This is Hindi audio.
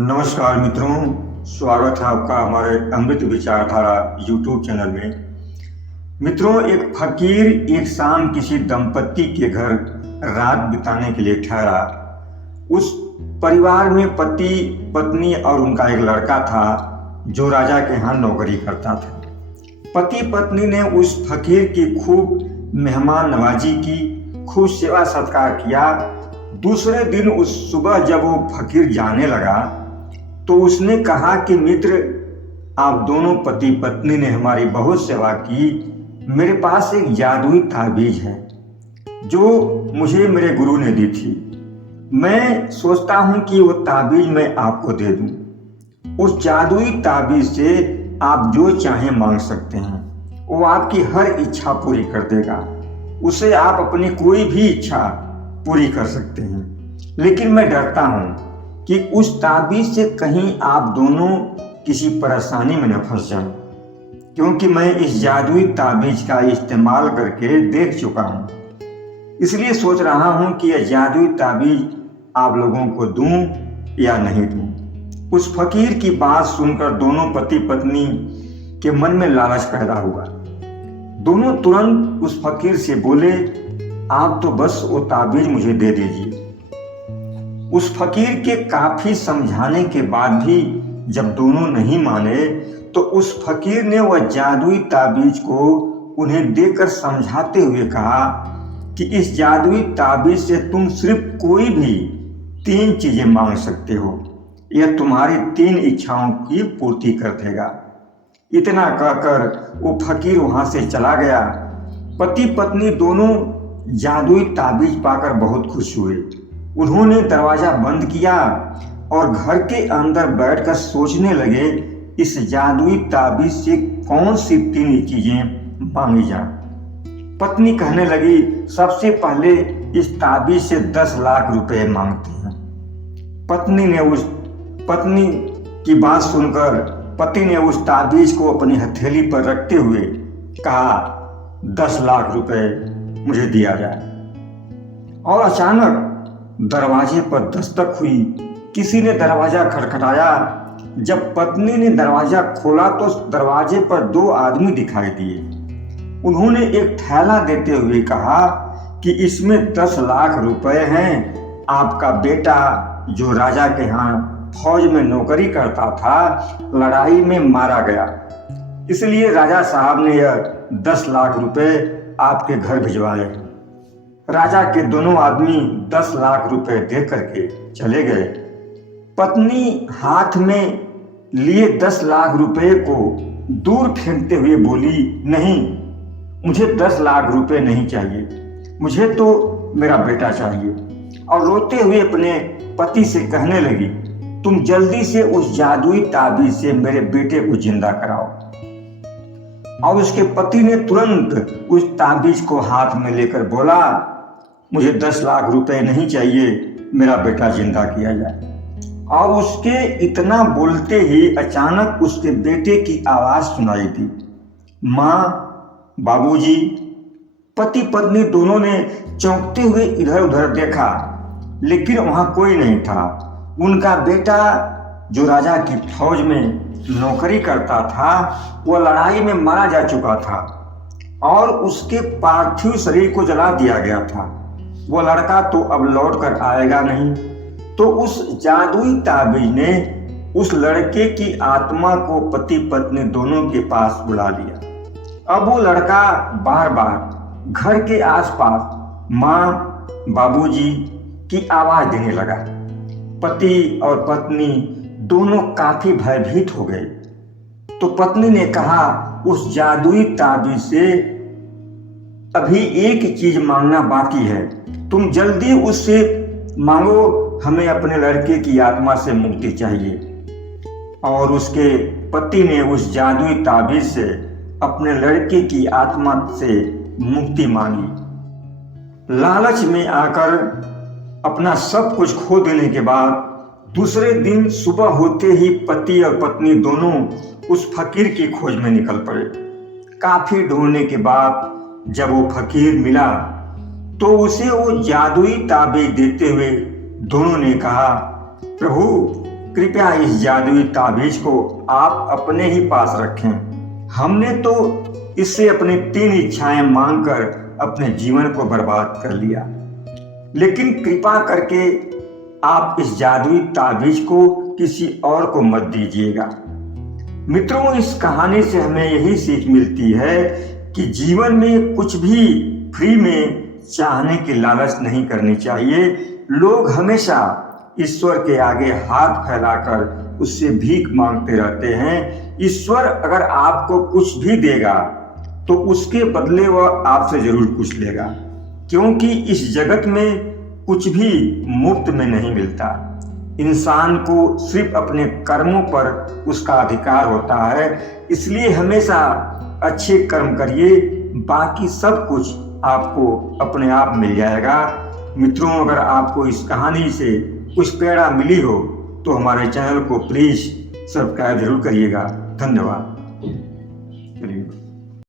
नमस्कार मित्रों, स्वागत है आपका हमारे अमृत विचारधारा यूट्यूब चैनल में। मित्रों, एक फकीर एक शाम किसी दंपत्ति के घर रात बिताने के लिए ठहरा। उस परिवार में पति पत्नी और उनका एक लड़का था जो राजा के यहाँ नौकरी करता था। पति पत्नी ने उस फकीर की खूब मेहमान नवाजी की, खूब सेवा सत्कार किया। दूसरे दिन उस सुबह जब वो फकीर जाने लगा तो उसने कहा कि मित्र, आप दोनों पति पत्नी ने हमारी बहुत सेवा की। मेरे पास एक जादुई ताबीज है जो मुझे मेरे गुरु ने दी थी। मैं सोचता हूं कि वो ताबीज मैं आपको दे दूं। उस जादुई ताबीज से आप जो चाहें मांग सकते हैं। वो आपकी हर इच्छा पूरी कर देगा। उसे आप अपनी कोई भी इच्छा पूरी कर सकते हैं। लेकिन मैं डरता हूं कि उस ताबीज से कहीं आप दोनों किसी परेशानी में न फंस जाएं, क्योंकि मैं इस जादुई ताबीज का इस्तेमाल करके देख चुका हूं। इसलिए सोच रहा हूं कि यह जादुई ताबीज आप लोगों को दूं या नहीं दूं। उस फकीर की बात सुनकर दोनों पति पत्नी के मन में लालच पैदा हुआ। दोनों तुरंत उस फकीर से बोले, आप तो बस वो ताबीज मुझे दे दीजिए। उस फकीर के काफी समझाने के बाद भी जब दोनों नहीं माने तो उस फकीर ने वह जादुई ताबीज को उन्हें देकर समझाते हुए कहा कि इस जादुई ताबीज से तुम सिर्फ कोई भी 3 चीजें मांग सकते हो। यह तुम्हारी 3 इच्छाओं की पूर्ति कर देगा। इतना कहकर वो फकीर वहां से चला गया। पति पत्नी दोनों जादुई ताबीज पाकर बहुत खुश हुए। उन्होंने दरवाजा बंद किया और घर के अंदर बैठकर सोचने लगे, इस जादुई ताबीज से कौन सी 3 चीजें मांगी जाए। पत्नी कहने लगी, सबसे पहले इस ताबीज से 10 लाख रुपए मांगते हैं। पत्नी की बात सुनकर पति ने उस ताबीज को अपनी हथेली पर रखते हुए कहा, 10 लाख रुपए मुझे दिया जाए। और अचानक दरवाजे पर दस्तक हुई। किसी ने दरवाजा खटखटाया। जब पत्नी ने दरवाजा खोला तो दरवाजे पर 2 आदमी दिखाई दिए। उन्होंने एक थैला देते हुए कहा कि इसमें 10 लाख रुपए हैं। आपका बेटा जो राजा के यहाँ फौज में नौकरी करता था, लड़ाई में मारा गया, इसलिए राजा साहब ने यह 10 लाख रुपए आपके घर भिजवाए। राजा के दोनों आदमी 10 लाख रुपए दे करके चले गए। पत्नी हाथ में लिए 10 लाख रुपए को दूर फेंकते हुए बोली, नहीं, मुझे 10 लाख रुपए नहीं चाहिए, मुझे तो मेरा बेटा चाहिए। और रोते हुए अपने पति से कहने लगी, तुम जल्दी से उस जादुई ताबीज से मेरे बेटे को जिंदा कराओ। और उसके पति ने तुरंत उस ताबीज को हाथ में लेकर बोला, मुझे 10 लाख रुपए नहीं चाहिए, मेरा बेटा जिंदा किया जाए। और उसके इतना बोलते ही अचानक उसके बेटे की आवाज सुनाई दी, माँ, बाबूजी। पति पत्नी दोनों ने चौंकते हुए इधर उधर देखा, लेकिन वहां कोई नहीं था। उनका बेटा जो राजा की फौज में नौकरी करता था, वह लड़ाई में मारा जा चुका था और उसके पार्थिव शरीर को जला दिया गया था। वो लड़का तो अब लौट कर आएगा नहीं। तो उस जादुई ताबीज ने उस लड़के की आत्मा को पति पत्नी दोनों के पास बुला लिया। अब वो लड़का बार बार घर के आसपास माँ, बाबूजी की आवाज देने लगा। पति और पत्नी दोनों काफी भयभीत हो गए। तो पत्नी ने कहा, उस जादुई ताबीज से अभी एक चीज मांगना बाकी है, तुम जल्दी उससे मांगो, हमें अपने लड़के की आत्मा से मुक्ति चाहिए। और उसके पति ने उस जादुई ताबीज से अपने लड़के की आत्मा से मुक्ति मांगी। लालच में आकर अपना सब कुछ खो देने के बाद दूसरे दिन सुबह होते ही पति और पत्नी दोनों उस फकीर की खोज में निकल पड़े। काफी ढूंढने के बाद जब वो फकीर मिला तो उसे वो जादुई ताबीज देते हुए दोनों ने कहा, प्रभु, कृपया इस जादुई ताबीज को आप अपने ही पास रखें। हमने तो इससे अपनी 3 इच्छाएं मांगकर अपने जीवन को बर्बाद कर लिया, लेकिन कृपा करके आप इस जादुई ताबीज को किसी और को मत दीजिएगा। मित्रों, इस कहानी से हमें यही सीख मिलती है कि जीवन में कुछ भी फ्री में चाहने की लालच नहीं करनी चाहिए। लोग हमेशा ईश्वर के आगे हाथ फैलाकर उससे भीख मांगते रहते हैं। ईश्वर अगर आपको कुछ भी देगा तो उसके बदले वह आपसे जरूर कुछ लेगा, क्योंकि इस जगत में कुछ भी मुफ्त में नहीं मिलता। इंसान को सिर्फ अपने कर्मों पर उसका अधिकार होता है। इसलिए हमेशा अच्छे कर्म करिए, बाकी सब कुछ आपको अपने आप मिल जाएगा। मित्रों, अगर आपको इस कहानी से कुछ प्रेरणा मिली हो तो हमारे चैनल को प्लीज़ सब्सक्राइब जरूर करिएगा। धन्यवाद। चलिए।